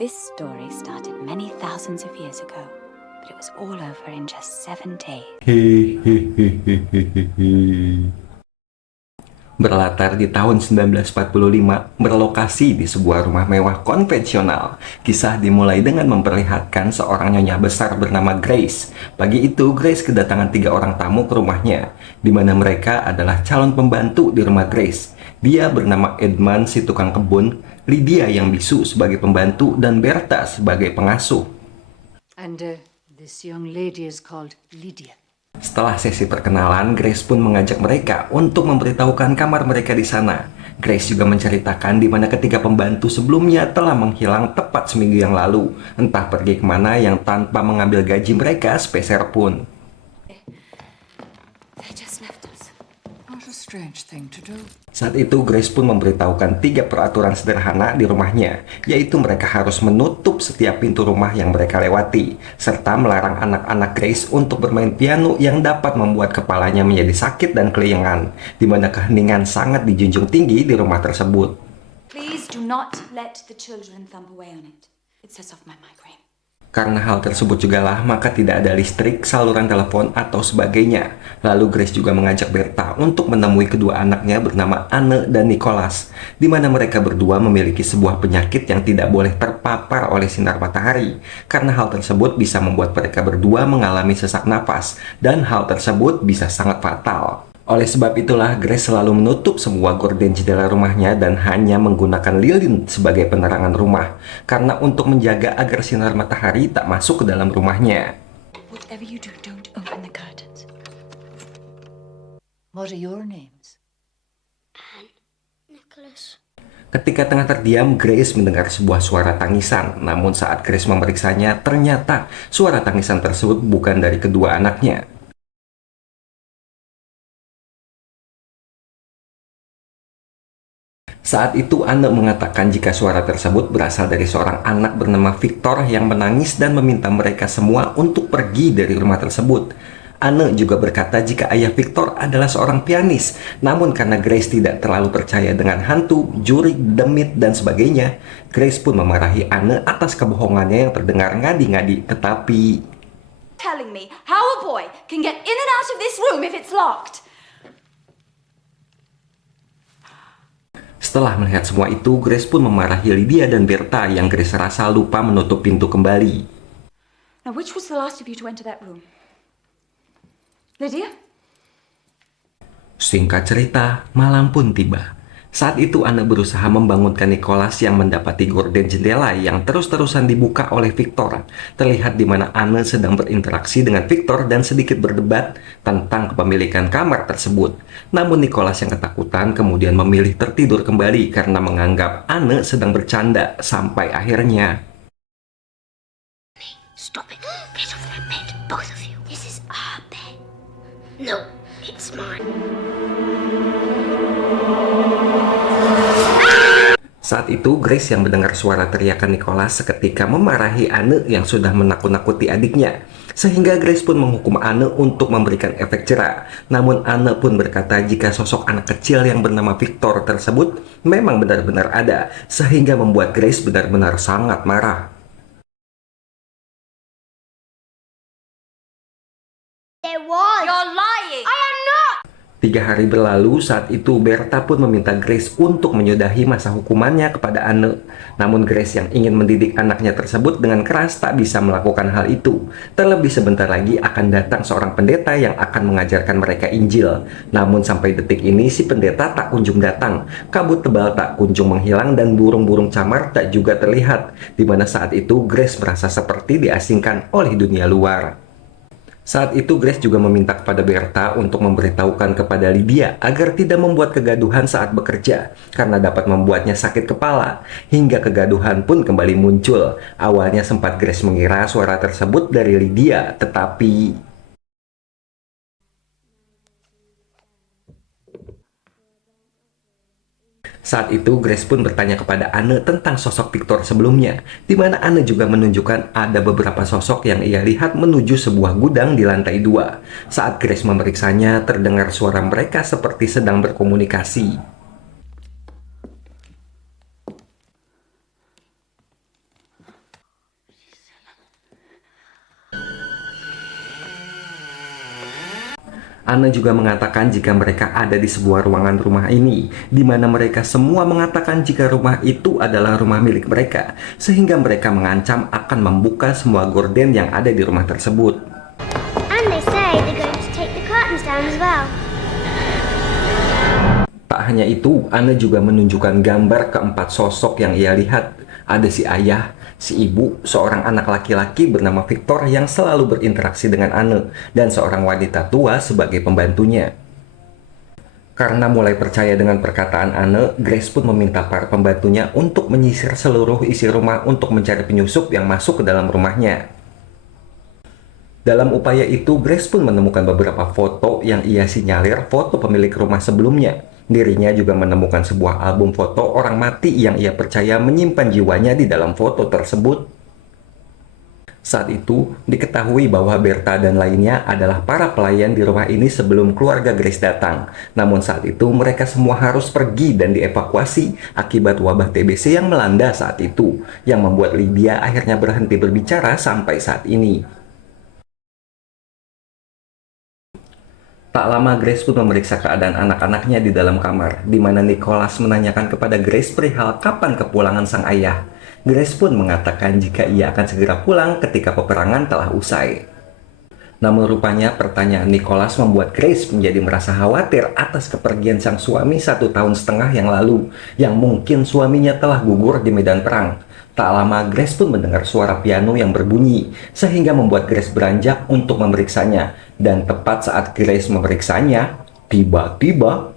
This story started many thousands of years ago, but it was all over in just 7 days. Berlatar di tahun 1945, berlokasi di sebuah rumah mewah konvensional. Kisah dimulai dengan memperlihatkan seorang nyonya besar bernama Grace. Pagi itu, Grace kedatangan 3 orang tamu ke rumahnya, di mana mereka adalah calon pembantu di rumah Grace. Dia bernama Edmund si tukang kebun, Lydia yang bisu sebagai pembantu, dan Bertha sebagai pengasuh. And this young lady is called Lydia. Setelah sesi perkenalan, Grace pun mengajak mereka untuk memberitahukan kamar mereka di sana. Grace juga menceritakan di mana ketiga pembantu sebelumnya telah menghilang tepat seminggu yang lalu, entah pergi kemana yang tanpa mengambil gaji mereka sepeser pun. They just left us. What a strange thing to do. Saat itu Grace pun memberitahukan 3 peraturan sederhana di rumahnya, yaitu mereka harus menutup setiap pintu rumah yang mereka lewati, serta melarang anak-anak Grace untuk bermain piano yang dapat membuat kepalanya menjadi sakit dan keliengan, di mana keheningan sangat dijunjung tinggi di rumah tersebut. Please do not let the children thump away on it. It sets off my migraine. Karena hal tersebut jugalah, maka tidak ada listrik, saluran telepon, atau sebagainya. Lalu Grace juga mengajak Bertha untuk menemui kedua anaknya bernama Anne dan Nicholas, di mana mereka berdua memiliki sebuah penyakit yang tidak boleh terpapar oleh sinar matahari, karena hal tersebut bisa membuat mereka berdua mengalami sesak napas, dan hal tersebut bisa sangat fatal. Oleh sebab itulah, Grace selalu menutup semua gorden jendela rumahnya dan hanya menggunakan lilin sebagai penerangan rumah, karena untuk menjaga agar sinar matahari tak masuk ke dalam rumahnya. Whatever you do, don't open the curtains. What are your names? Nicholas. Ketika tengah terdiam, Grace mendengar sebuah suara tangisan. Namun saat Grace memeriksanya, ternyata suara tangisan tersebut bukan dari kedua anaknya. Saat itu Anne mengatakan jika suara tersebut berasal dari seorang anak bernama Victor yang menangis dan meminta mereka semua untuk pergi dari rumah tersebut. Anne juga berkata jika ayah Victor adalah seorang pianis, namun karena Grace tidak terlalu percaya dengan hantu, juri, demit, dan sebagainya, Grace pun memarahi Anne atas kebohongannya yang terdengar ngadi-ngadi. Tetapi Telling me how a boy can get in and out of this room if it's locked. setelah melihat semua itu, Grace pun memarahi Lydia dan Bertha yang Grace rasa lupa menutup pintu kembali. Now, which was the last of you to enter that room? Lydia? Singkat cerita, malam pun tiba. Saat itu Anne berusaha membangunkan Nicholas yang mendapati gorden jendela yang terus-terusan dibuka oleh Victor. Terlihat di mana Anne sedang berinteraksi dengan Victor dan sedikit berdebat tentang kepemilikan kamar tersebut. Namun Nicholas yang ketakutan kemudian memilih tertidur kembali karena menganggap Anne sedang bercanda sampai akhirnya. Stop it. Get off my bed, both of you. This is our bed. No, it's mine. Saat itu Grace yang mendengar suara teriakan Nicholas seketika memarahi Anne yang sudah menakut-nakuti adiknya. Sehingga Grace pun menghukum Anne untuk memberikan efek jera. Namun Anne pun berkata jika sosok anak kecil yang bernama Victor tersebut memang benar-benar ada, sehingga membuat Grace benar-benar sangat marah. There was. You're lying! I am not. 3 hari berlalu, saat itu Bertha pun meminta Grace untuk menyudahi masa hukumannya kepada Anne. Namun Grace yang ingin mendidik anaknya tersebut dengan keras tak bisa melakukan hal itu. Terlebih sebentar lagi akan datang seorang pendeta yang akan mengajarkan mereka Injil. Namun sampai detik ini si pendeta tak kunjung datang. Kabut tebal tak kunjung menghilang dan burung-burung camar tak juga terlihat. Di mana saat itu Grace merasa seperti diasingkan oleh dunia luar. Saat itu Grace juga meminta kepada Bertha untuk memberitahukan kepada Lydia agar tidak membuat kegaduhan saat bekerja, karena dapat membuatnya sakit kepala. Hingga kegaduhan pun kembali muncul. Awalnya sempat Grace mengira suara tersebut dari Lydia, tetapi saat itu Grace pun bertanya kepada Anne tentang sosok Victor sebelumnya, di mana Anne juga menunjukkan ada beberapa sosok yang ia lihat menuju sebuah gudang di lantai 2. Saat Grace memeriksanya, terdengar suara mereka seperti sedang berkomunikasi. Anne juga mengatakan jika mereka ada di sebuah ruangan rumah ini, di mana mereka semua mengatakan jika rumah itu adalah rumah milik mereka, sehingga mereka mengancam akan membuka semua gorden yang ada di rumah tersebut. And they say they're going to take the curtains down as well. Tak hanya itu, Anne juga menunjukkan gambar keempat sosok yang ia lihat. Ada si ayah, si ibu, seorang anak laki-laki bernama Victor yang selalu berinteraksi dengan Anne, dan seorang wanita tua sebagai pembantunya. Karena mulai percaya dengan perkataan Anne, Grace pun meminta para pembantunya untuk menyisir seluruh isi rumah untuk mencari penyusup yang masuk ke dalam rumahnya. Dalam upaya itu, Grace pun menemukan beberapa foto yang ia sinyalir foto pemilik rumah sebelumnya. Dirinya juga menemukan sebuah album foto orang mati yang ia percaya menyimpan jiwanya di dalam foto tersebut. Saat itu, diketahui bahwa Berta dan lainnya adalah para pelayan di rumah ini sebelum keluarga Grace datang. Namun saat itu, mereka semua harus pergi dan dievakuasi akibat wabah TBC yang melanda saat itu, yang membuat Lydia akhirnya berhenti berbicara sampai saat ini. Tak lama Grace pun memeriksa keadaan anak-anaknya di dalam kamar, di mana Nicholas menanyakan kepada Grace perihal kapan kepulangan sang ayah. Grace pun mengatakan jika ia akan segera pulang ketika peperangan telah usai. Namun rupanya pertanyaan Nicholas membuat Grace menjadi merasa khawatir atas kepergian sang suami 1,5 tahun yang lalu, yang mungkin suaminya telah gugur di medan perang. Tak lama Grace pun mendengar suara piano yang berbunyi, sehingga membuat Grace beranjak untuk memeriksanya. Dan tepat saat Grace memeriksanya, tiba-tiba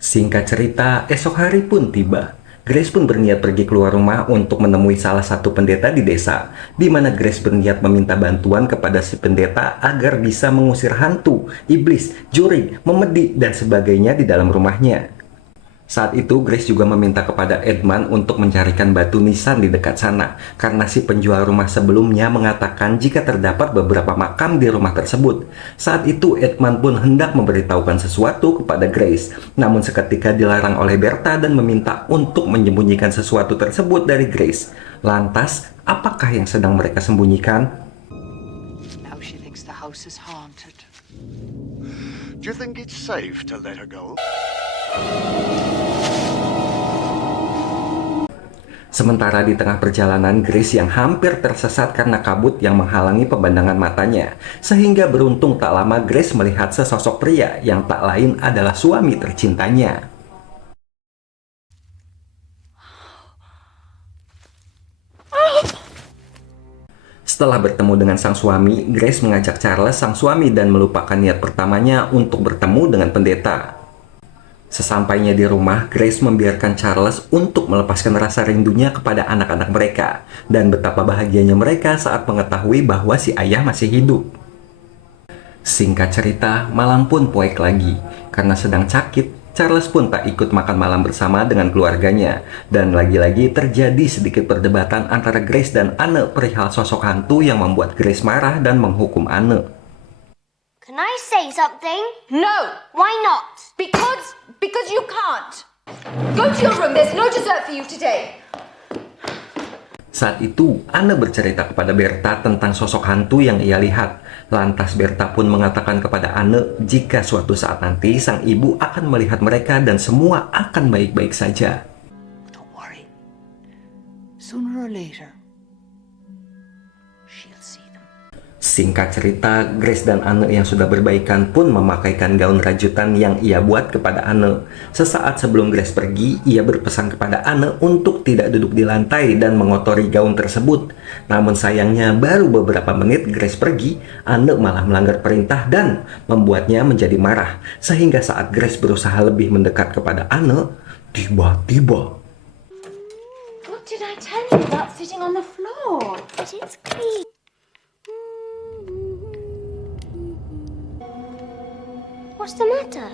singkat cerita, esok hari pun tiba. Grace pun berniat pergi keluar rumah untuk menemui salah satu pendeta di desa, di mana Grace berniat meminta bantuan kepada si pendeta agar bisa mengusir hantu, iblis, juri, memedi, dan sebagainya di dalam rumahnya. Saat itu, Grace juga meminta kepada Edmund untuk mencarikan batu nisan di dekat sana, karena si penjual rumah sebelumnya mengatakan jika terdapat beberapa makam di rumah tersebut. Saat itu, Edmund pun hendak memberitahukan sesuatu kepada Grace, namun seketika dilarang oleh Berta dan meminta untuk menyembunyikan sesuatu tersebut dari Grace. Lantas, apakah yang sedang mereka sembunyikan? Now she thinks the house is haunted. Do you think it's safe to let her go? Sementara di tengah perjalanan, Grace yang hampir tersesat karena kabut yang menghalangi pemandangan matanya. Sehingga beruntung tak lama Grace melihat sesosok pria yang tak lain adalah suami tercintanya. Setelah bertemu dengan sang suami, Grace mengajak Charles sang suami dan melupakan niat pertamanya untuk bertemu dengan pendeta. Sesampainya di rumah, Grace membiarkan Charles untuk melepaskan rasa rindunya kepada anak-anak mereka, dan betapa bahagianya mereka saat mengetahui bahwa si ayah masih hidup. Singkat cerita, malam pun poek lagi. Karena sedang sakit, Charles pun tak ikut makan malam bersama dengan keluarganya, dan lagi-lagi terjadi sedikit perdebatan antara Grace dan Anne perihal sosok hantu yang membuat Grace marah dan menghukum Anne. Can I say something? No, Why not? because you can't. Go to your room. There's no dessert for you today. Saat itu, Anne bercerita kepada Berta tentang sosok hantu yang ia lihat. Lantas Berta pun mengatakan kepada Anne jika suatu saat nanti sang ibu akan melihat mereka dan semua akan baik-baik saja. Don't worry. Sooner or later, she'll see them. Singkat cerita, Grace dan Anne yang sudah berbaikan pun memakaikan gaun rajutan yang ia buat kepada Anne. Sesaat sebelum Grace pergi, ia berpesan kepada Anne untuk tidak duduk di lantai dan mengotori gaun tersebut. Namun sayangnya baru beberapa menit Grace pergi, Anne malah melanggar perintah dan membuatnya menjadi marah. Sehingga saat Grace berusaha lebih mendekat kepada Anne, tiba-tiba What did I tell you about sitting on the floor? It's creepy. What's the matter?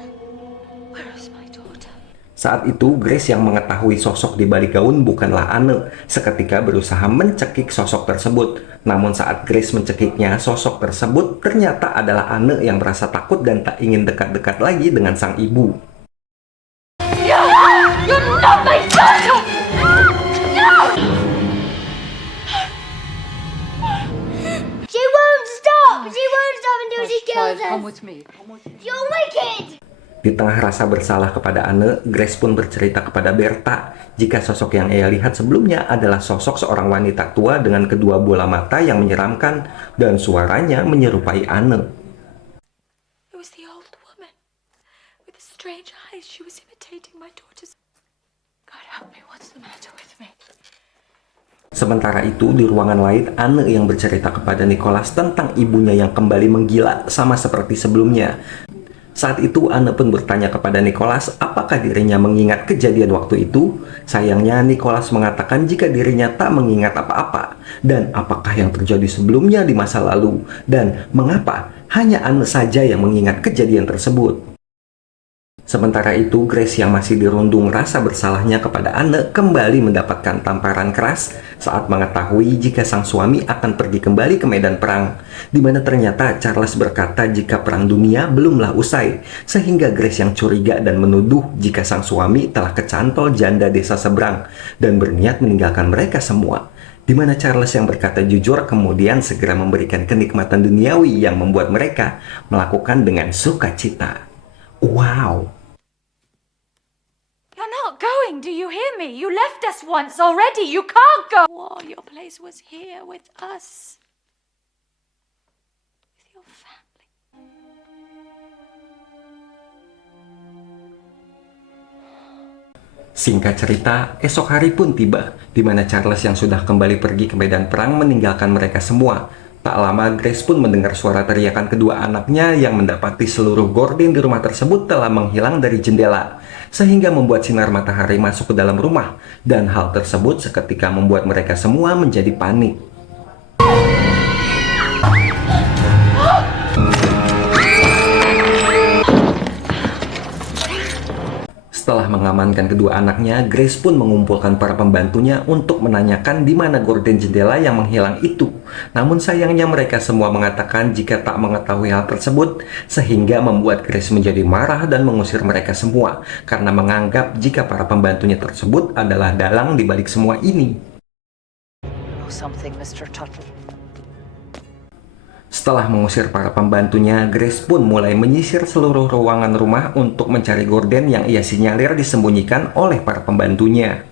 Where is my daughter? Saat itu, Grace yang mengetahui sosok di balik gaun bukanlah Anne, seketika berusaha mencekik sosok tersebut. Namun saat Grace mencekiknya, sosok tersebut ternyata adalah Anne yang merasa takut dan tak ingin dekat-dekat lagi dengan sang ibu. You're not my daughter! No! Child, kills come us. with me. You're wicked. Di tengah rasa bersalah kepada Anne, Grace pun bercerita kepada Berta jika sosok yang ia lihat sebelumnya adalah sosok seorang wanita tua dengan kedua bola mata yang menyeramkan dan suaranya menyerupai Anne. It was the old woman with the strange eyes. She was imitating my daughter's. God help me, what's the matter with me? Sementara itu, di ruangan lain, Anne yang bercerita kepada Nicholas tentang ibunya yang kembali menggila sama seperti sebelumnya. Saat itu, Anne pun bertanya kepada Nicholas apakah dirinya mengingat kejadian waktu itu. Sayangnya, Nicholas mengatakan jika dirinya tak mengingat apa-apa. Dan apakah yang terjadi sebelumnya di masa lalu. Dan mengapa hanya Anne saja yang mengingat kejadian tersebut. Sementara itu, Grace yang masih dirundung rasa bersalahnya kepada Anne kembali mendapatkan tamparan keras saat mengetahui jika sang suami akan pergi kembali ke medan perang, di mana ternyata Charles berkata jika perang dunia belumlah usai, sehingga Grace yang curiga dan menuduh jika sang suami telah kecantol janda desa seberang dan berniat meninggalkan mereka semua. Di mana Charles yang berkata jujur kemudian segera memberikan kenikmatan duniawi yang membuat mereka melakukan dengan sukacita. Wow. You're not going, do you hear me? You left us once already. You can't go. War, your place was here with us. With your family. Singkat cerita, esok hari pun tiba, di mana Charles yang sudah kembali pergi ke medan perang meninggalkan mereka semua. Tak lama, Grace pun mendengar suara teriakan kedua anaknya yang mendapati seluruh gorden di rumah tersebut telah menghilang dari jendela, sehingga membuat sinar matahari masuk ke dalam rumah, dan hal tersebut seketika membuat mereka semua menjadi panik. Setelah mengamankan kedua anaknya, Grace pun mengumpulkan para pembantunya untuk menanyakan di mana gorden jendela yang menghilang itu. Namun sayangnya mereka semua mengatakan jika tak mengetahui hal tersebut, sehingga membuat Grace menjadi marah dan mengusir mereka semua karena menganggap jika para pembantunya tersebut adalah dalang di balik semua ini. Know something, Mr. Tuttle? Setelah mengusir para pembantunya, Grace pun mulai menyisir seluruh ruangan rumah untuk mencari gorden yang ia sinyalir disembunyikan oleh para pembantunya.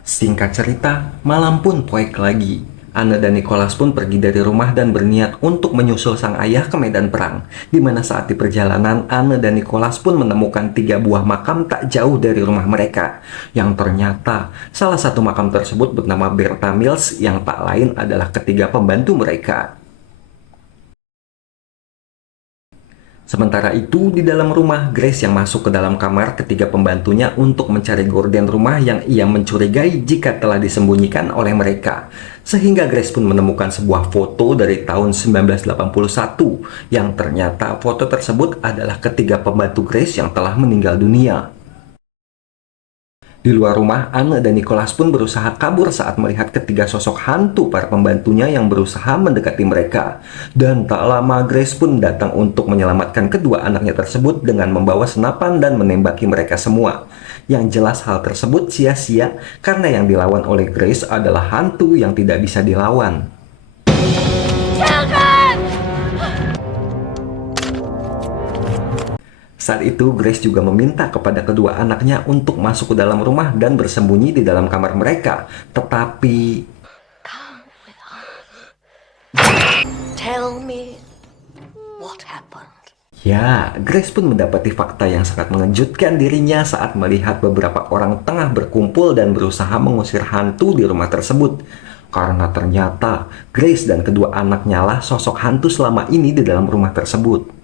Singkat cerita, malam pun poek lagi. Anne dan Nicholas pun pergi dari rumah dan berniat untuk menyusul sang ayah ke medan perang, di mana saat di perjalanan Anne dan Nicholas pun menemukan 3 buah makam tak jauh dari rumah mereka, yang ternyata salah satu makam tersebut bernama Berta Mills yang tak lain adalah ketiga pembantu mereka. Sementara itu, di dalam rumah, Grace yang masuk ke dalam kamar ketiga pembantunya untuk mencari gorden rumah yang ia mencurigai jika telah disembunyikan oleh mereka. Sehingga Grace pun menemukan sebuah foto dari tahun 1981 yang ternyata foto tersebut adalah ketiga pembantu Grace yang telah meninggal dunia. Di luar rumah, Anne dan Nicholas pun berusaha kabur saat melihat ketiga sosok hantu para pembantunya yang berusaha mendekati mereka. Dan tak lama Grace pun datang untuk menyelamatkan kedua anaknya tersebut dengan membawa senapan dan menembaki mereka semua. Yang jelas hal tersebut sia-sia karena yang dilawan oleh Grace adalah hantu yang tidak bisa dilawan. Saat itu, Grace juga meminta kepada kedua anaknya untuk masuk ke dalam rumah dan bersembunyi di dalam kamar mereka. Tetapi... Tell me what happened. Ya, Grace pun mendapati fakta yang sangat mengejutkan dirinya saat melihat beberapa orang tengah berkumpul dan berusaha mengusir hantu di rumah tersebut. Karena ternyata Grace dan kedua anaknya lah sosok hantu selama ini di dalam rumah tersebut.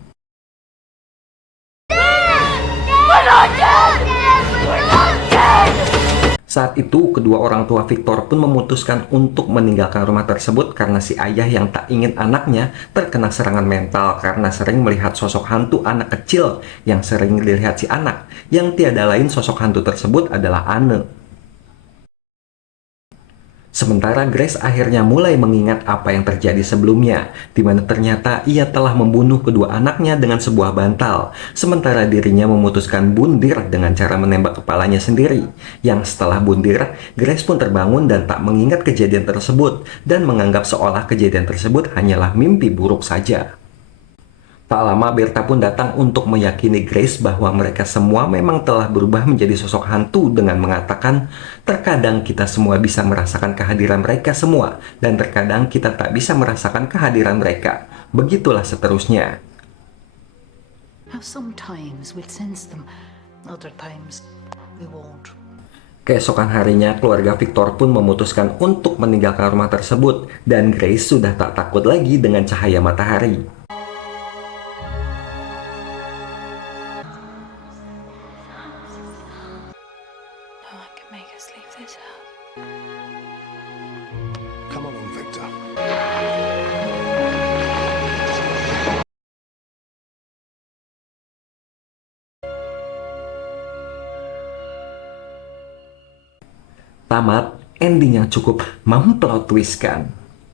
Saat itu, kedua orang tua Victor pun memutuskan untuk meninggalkan rumah tersebut karena si ayah yang tak ingin anaknya terkena serangan mental karena sering melihat sosok hantu anak kecil yang sering dilihat si anak, yang tiada lain sosok hantu tersebut adalah Anne. Sementara Grace akhirnya mulai mengingat apa yang terjadi sebelumnya, di mana ternyata ia telah membunuh kedua anaknya dengan sebuah bantal, sementara dirinya memutuskan bundir dengan cara menembak kepalanya sendiri. Yang setelah bundir, Grace pun terbangun dan tak mengingat kejadian tersebut, dan menganggap seolah kejadian tersebut hanyalah mimpi buruk saja. Tak lama Berta pun datang untuk meyakini Grace bahwa mereka semua memang telah berubah menjadi sosok hantu dengan mengatakan, terkadang kita semua bisa merasakan kehadiran mereka semua, dan terkadang kita tak bisa merasakan kehadiran mereka. Begitulah seterusnya. How sometimes we'll sense them, other times we won't. Keesokan harinya, keluarga Victor pun memutuskan untuk meninggalkan rumah tersebut, dan Grace sudah tak takut lagi dengan cahaya matahari. No one can make us leave this house. Come along, Victor. Tamat, ending yang cukup memplot twist kan.